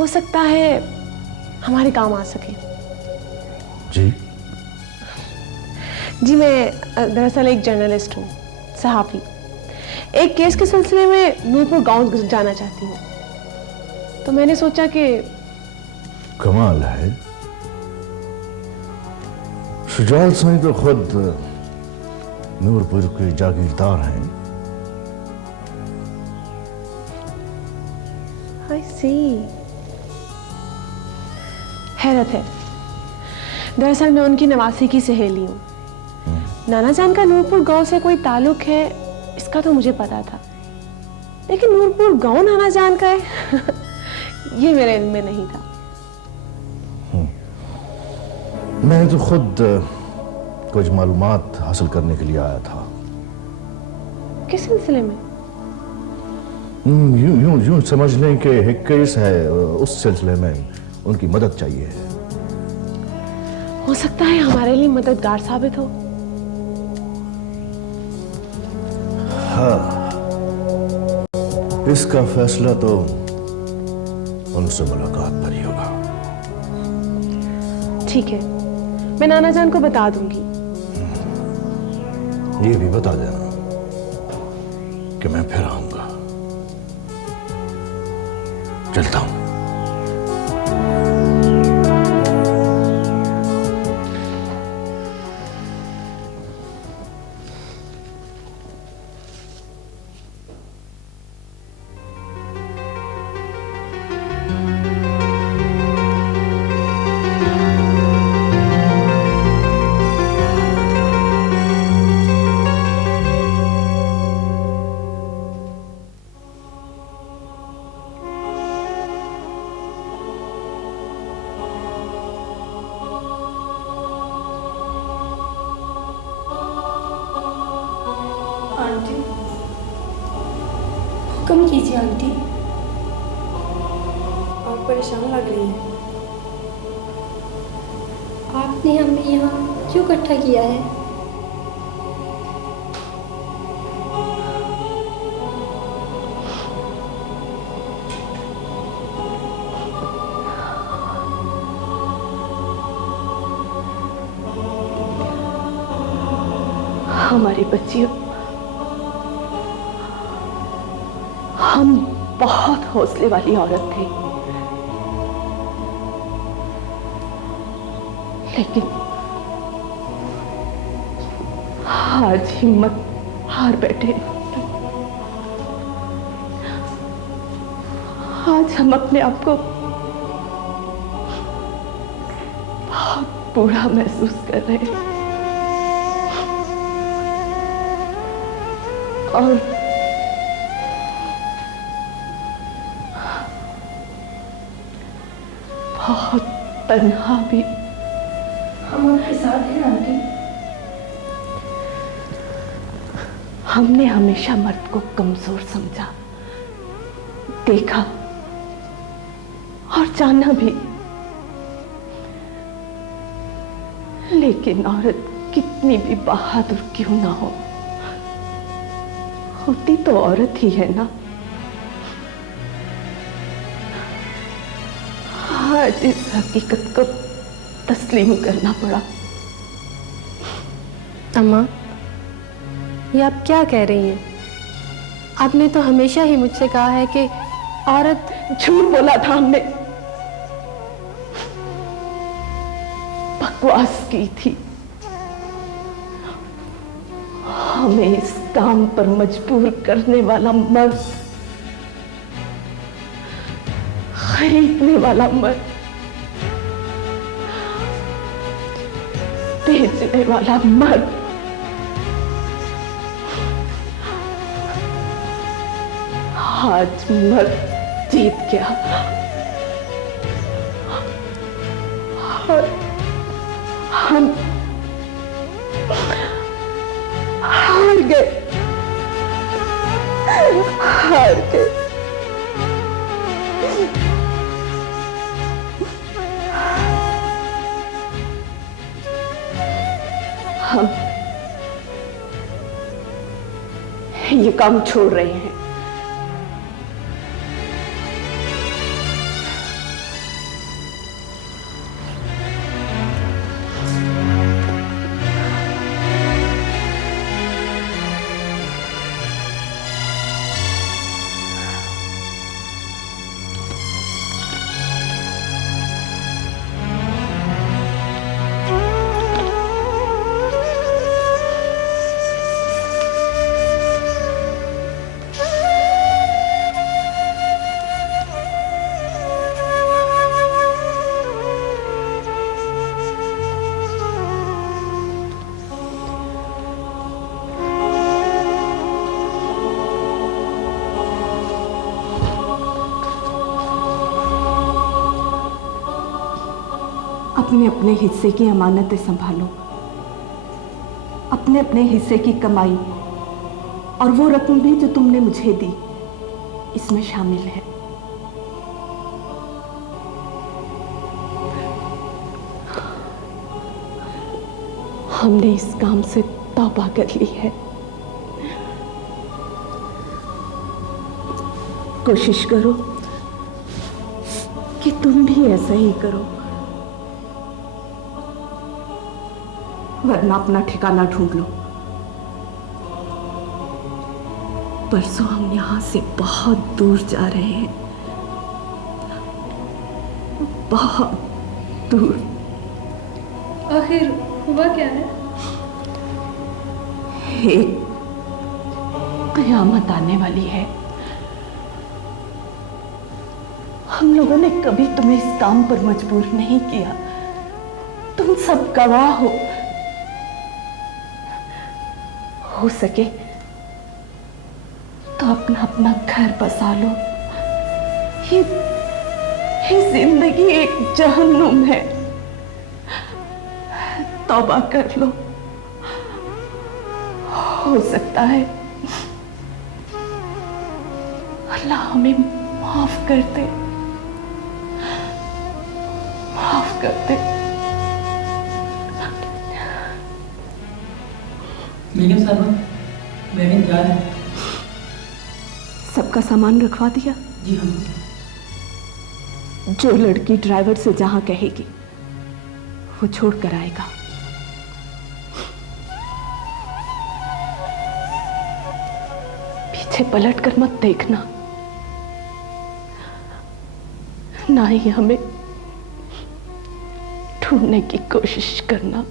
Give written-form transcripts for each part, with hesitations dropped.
हो सकता है हमारे काम आ सके। जी जी मैं दरअसल एक जर्नलिस्ट हूँ, सहाफ़ी। एक केस के सिलसिले में नूरपुर गांव जाना चाहती हूँ, तो मैंने सोचा कि कमाल है, शुजाल साईं तो खुद नूरपुर के जागीरदार हैं। आई सी। हैरत है, दरअसल मैं उनकी नवासी की सहेली हूँ। नाना जान का नूरपुर गांव से कोई ताल्लुक है इसका तो मुझे पता था, लेकिन नूरपुर गांव नाना जान का है ये मेरे इल्म में नहीं था। मैं तो खुद कुछ मालूमात हासिल करने के लिए आया था। किस सिलसिले में? यूं यूं यूं समझ लें कि एक केस है, उस सिलसिले में उनकी मदद चाहिए। हो सकता है हमारे लिए मददगार साबित हो। हाँ, इसका फैसला तो उनसे मुलाकात पर ही होगा। ठीक है, मैं नाना जान को बता दूंगी। ये भी बता देना कि मैं फिर आऊंगा। चलता हूं। आंटी, हुक्म कीजिए आंटी। आप परेशान लग रही हैं। आपने हमें यहाँ क्यों इकट्ठा किया है? हमारी बच्चियों, हम बहुत हौसले वाली औरत थे, लेकिन आज हिम्मत हार बैठे। आज हम अपने आप को बहुत बुरा महसूस कर रहे हैं और बहुत तन्हा भी। हम आपके साथ हैं आंटी। हमने हमेशा मर्द को कमजोर समझा, देखा और जाना भी, लेकिन औरत कितनी भी बहादुर क्यों ना हो, होती तो औरत ही है ना। आज इस हकीकत को तस्लीम करना पड़ा। अम्मा, ये आप क्या कह रही हैं? आपने तो हमेशा ही मुझसे कहा है कि औरत। झूठ बोला था हमने, बकवास की थी। हमें इस काम पर मजबूर करने वाला मर्द, खरीदने वाला मर्द, बेचने वाला मर्द, आज मर्द जीत गया और हम हार गए, हार गए। हम ये काम छोड़ रहे हैं। अपने अपने हिस्से की अमानतें संभालो, अपने अपने हिस्से की कमाई और वो रकम भी जो तुमने मुझे दी इसमें शामिल है। हमने इस काम से तौबा कर ली है। कोशिश करो कि तुम भी ऐसा ही करो, वरना अपना ठिकाना ढूंढ लो। परसों हम यहां से बहुत दूर जा रहे हैं, बहुत दूर। आखिर हुआ क्या है? एक कयामत आने वाली है। हम लोगों ने कभी तुम्हें इस काम पर मजबूर नहीं किया, तुम सब गवाह हो सके तो अपना अपना घर बसा लो। ये जिंदगी एक जहन्नुम है, तौबा कर लो। हो सकता है अल्लाह हमें माफ कर दे, माफ कर दे। बेगम साहब, बेगम क्या है? सबका सामान रखवा दिया? जी हाँ। जो लड़की ड्राइवर से जहां कहेगी वो छोड़ कर आएगा। पीछे पलट कर मत देखना, ना ही हमें ढूंढने की कोशिश करना।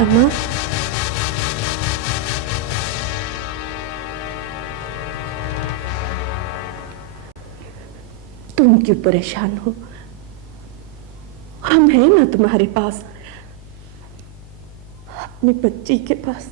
अम्मा, तुम क्यों परेशान हो? हम हैं ना तुम्हारे पास, अपनी बच्ची के पास।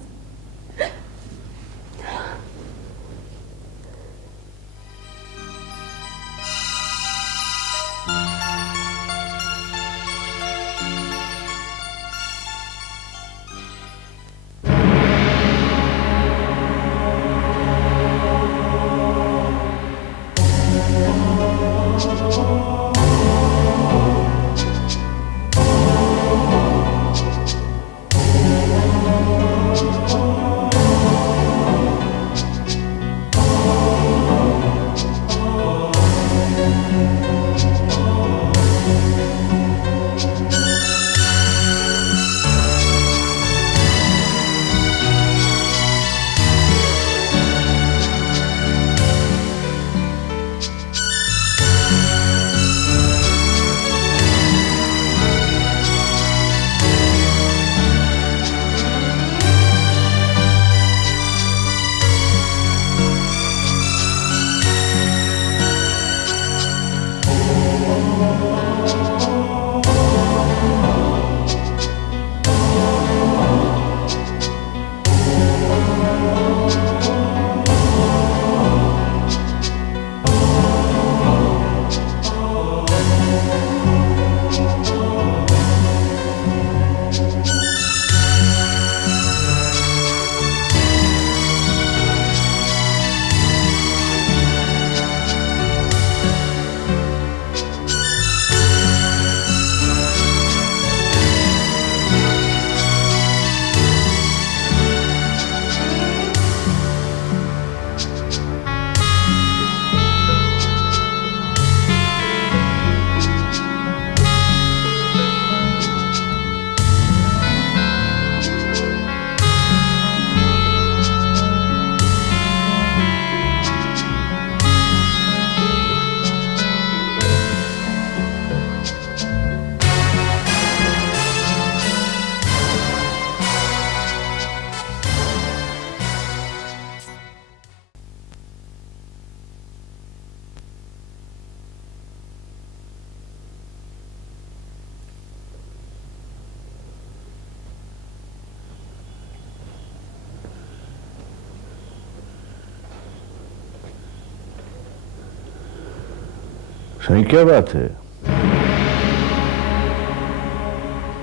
सही, क्या बात है?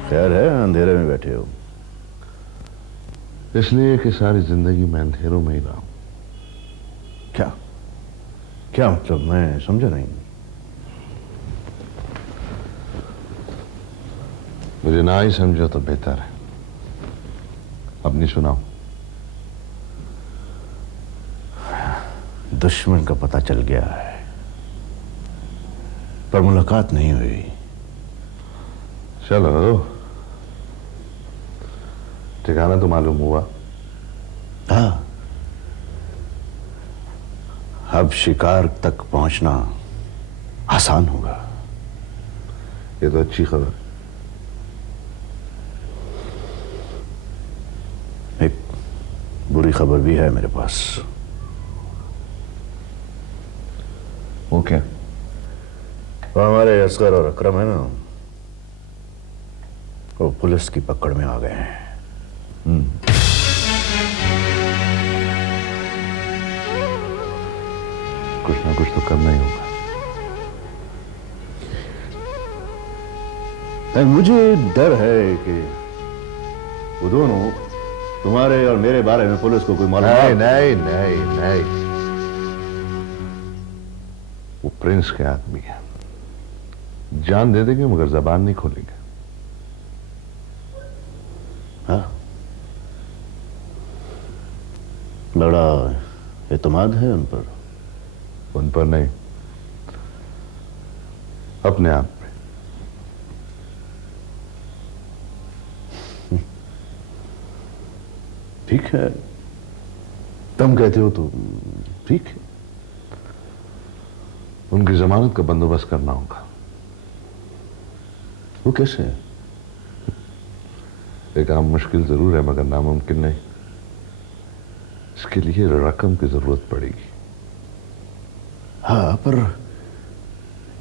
खैर है, अंधेरे में बैठे हो? इसलिए कि सारी जिंदगी मैं अंधेरों में ही रहा हूं। क्या क्या मतलब, मैं समझा नहीं। मुझे ना ही समझो तो बेहतर है। अपनी सुनाओ। दुश्मन का पता चल गया है, पर मुलाकात नहीं हुई। चलो, ठिकाना तो मालूम हुआ। हाँ, अब शिकार तक पहुंचना आसान होगा। ये तो अच्छी खबर। एक बुरी खबर भी है मेरे पास। वो क्या? वो हमारे असगर और अकरम है ना, वो पुलिस की पकड़ में आ गए हैं। कुछ ना कुछ तो करना ही होगा। मुझे डर है कि वो दोनों तुम्हारे और मेरे बारे में पुलिस को कोई मालूम नहीं नहीं नहीं नहीं, वो प्रिंस के आदमी है। जान दे देंगे मगर जबान नहीं खोलेंगे। हाँ, बड़ा एतमाद है उन पर। उन पर नहीं, अपने आप पे। ठीक है, तुम कहते हो तो ठीक है। उनकी जमानत का बंदोबस्त करना होगा। वो कैसे? एक काम मुश्किल जरूर है मगर नामुमकिन नहीं। इसके लिए रकम की जरूरत पड़ेगी। हाँ, पर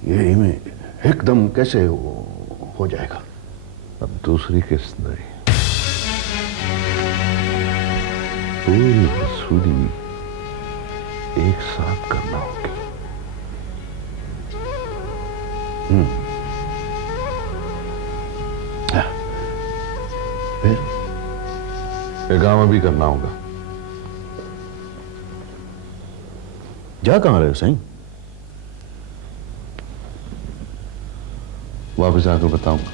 ये में एकदम कैसे हो जाएगा? अब दूसरी किस्त नहीं, पूरी वसूली एक साथ करना होगी। फिर ये काम अभी करना होगा। जा कहां रहे हो सही? वापस आकर बताऊंगा।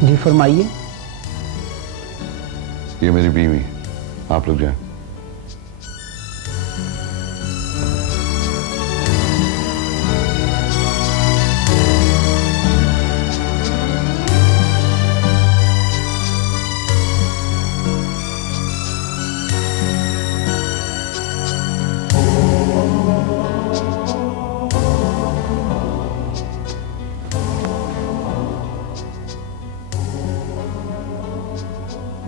जी फरमाइए। ये मेरी बीवी है, आप लोग जाएं।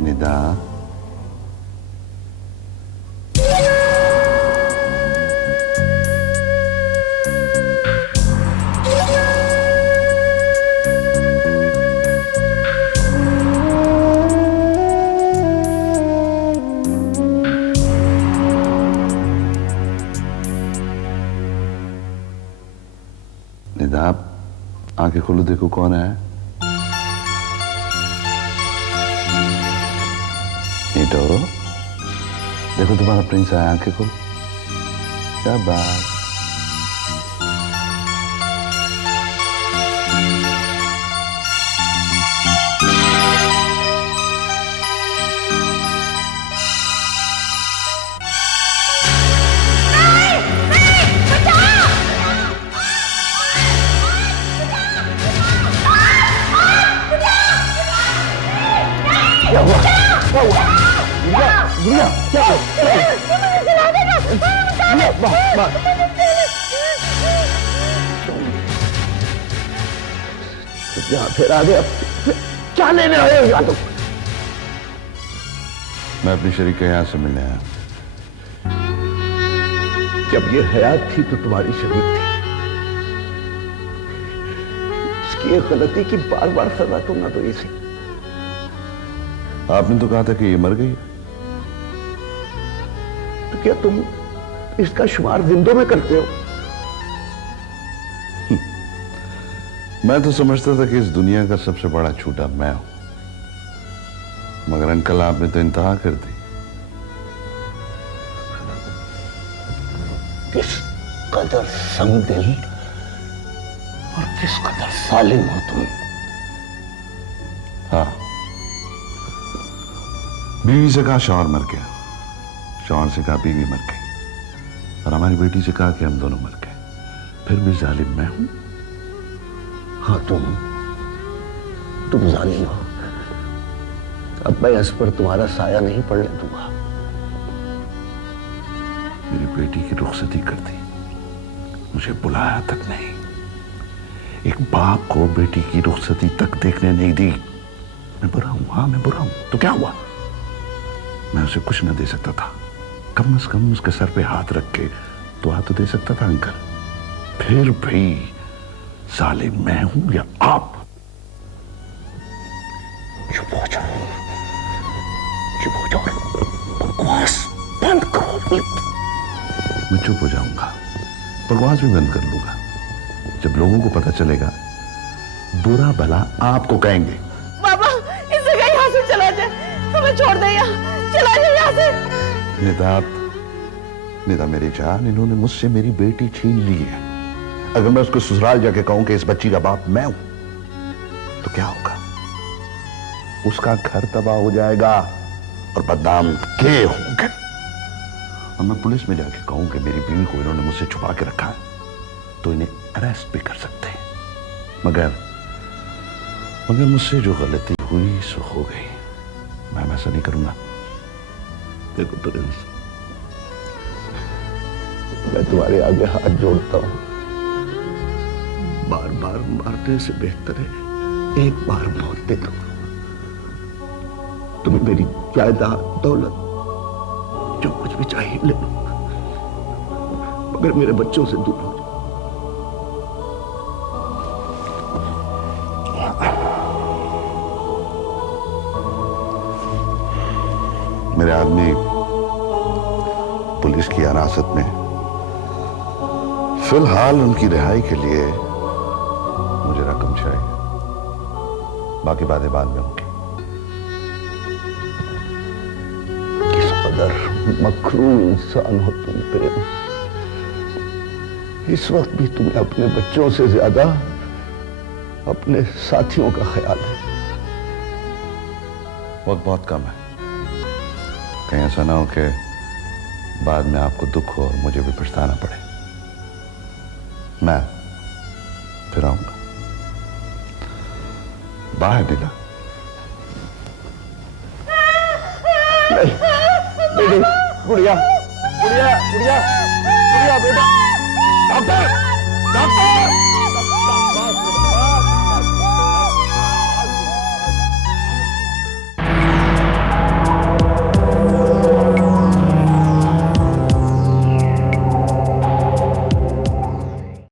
निदा, निदा, आंखें खोलो, देखो कौन है। नीटो, देखो तुम्हारा प्रिंस आया, आंखें खोलो। शाबाश। गुड़िया क्या फिर आगे अब क्या लेने आए हो यहाँ? तो मैं अपनी शरीक के यहां से मिलने आया। जब ये हयात थी तो तुम्हारी शरीक थी। इसकी एक गलती की बार बार सजा तुम ना दो इसे। आपने तो कहा था कि ये मर गई। तो क्या तुम इसका शुमार जिंदों में करते हो? मैं तो समझता था कि इस दुनिया का सबसे बड़ा छूटा मैं हूं, मगर अंकल आपने तो इंतहा कर दी। किस कदर संगदिल और किस कदर सालिम हो तुम। हाँ, बीवी से कहा शौहर मर गया, शौहर से कहा बीवी मर गई, और हमारी बेटी से कहा कि हम दोनों मर गए। फिर भी जालिम मैं हूं। हाँ, तुम जालिम हो। अब मैं इस पर तुम्हारा साया नहीं पड़ने दूंगा। मेरी बेटी की रुखसती कर दी, मुझे बुलाया तक नहीं। एक बाप को बेटी की रुखसती तक देखने नहीं दी। मैं बुरा हूं, हाँ मैं बुरा हूं। तो क्या हुआ? मैं उसे कुछ न दे सकता था, कम से कम उसके सर पे हाथ रख के दुआ तो दे सकता था अंकल। फिर भी जालिम मैं हूं या आप? चुप हो जाओ, चुप हो जाओ, बकवास बंद करो। मैं चुप हो जाऊंगा, बकवास भी बंद कर लूंगा। जब लोगों को पता चलेगा, बुरा भला आपको कहेंगे। बाबा, इस जगह यहाँ से चला जाए, हमें छोड़ दे यहाँ, चला जाए यहाँ से। निदा मेरी जान, इन्होंने मुझसे मेरी बेटी छीन ली है। अगर मैं उसको ससुराल जाके कहूं कि इस बच्ची का बाप मैं हूं, तो क्या होगा? उसका घर तबाह हो जाएगा और बदनाम के होंगे। और मैं पुलिस में जाके कहूं कि मेरी बीवी को इन्होंने मुझसे छुपा के रखा है, तो इन्हें अरेस्ट भी कर सकते हैं। मगर मुझसे जो गलती हुई सो हो गई। मैं ऐसा नहीं करूंगा। देखो प्रिंस, मैं तुम्हारे आगे हाथ जोड़ता हूं। बार बार मारने से बेहतर है एक बार मौत दे दो। तुम्हें मेरी जायदाद, दौलत, जो कुछ भी चाहिए ले लो, मगर मेरे बच्चों से दूर हो जाओ। मेरे आदमी पुलिस की हिरासत में। फिलहाल उनकी रिहाई के लिए मुझे रकम चाहिए, बाकी बातें बाद में होंगी। किस कदर मखरूम इंसान हो तुम प्रेम। इस वक्त भी तुम्हें अपने बच्चों से ज्यादा अपने साथियों का ख्याल है। वक्त बहुत कम है, कहीं ऐसा ना हो कि बाद में आपको दुख हो और मुझे भी पछताना पड़े। मैं फिर आऊंगा। बाहर निकला। नहीं, नहीं, गुड़िया, गुड़िया, गुड़िया, गुड़िया बेटा, डॉक्टर, डॉक्टर।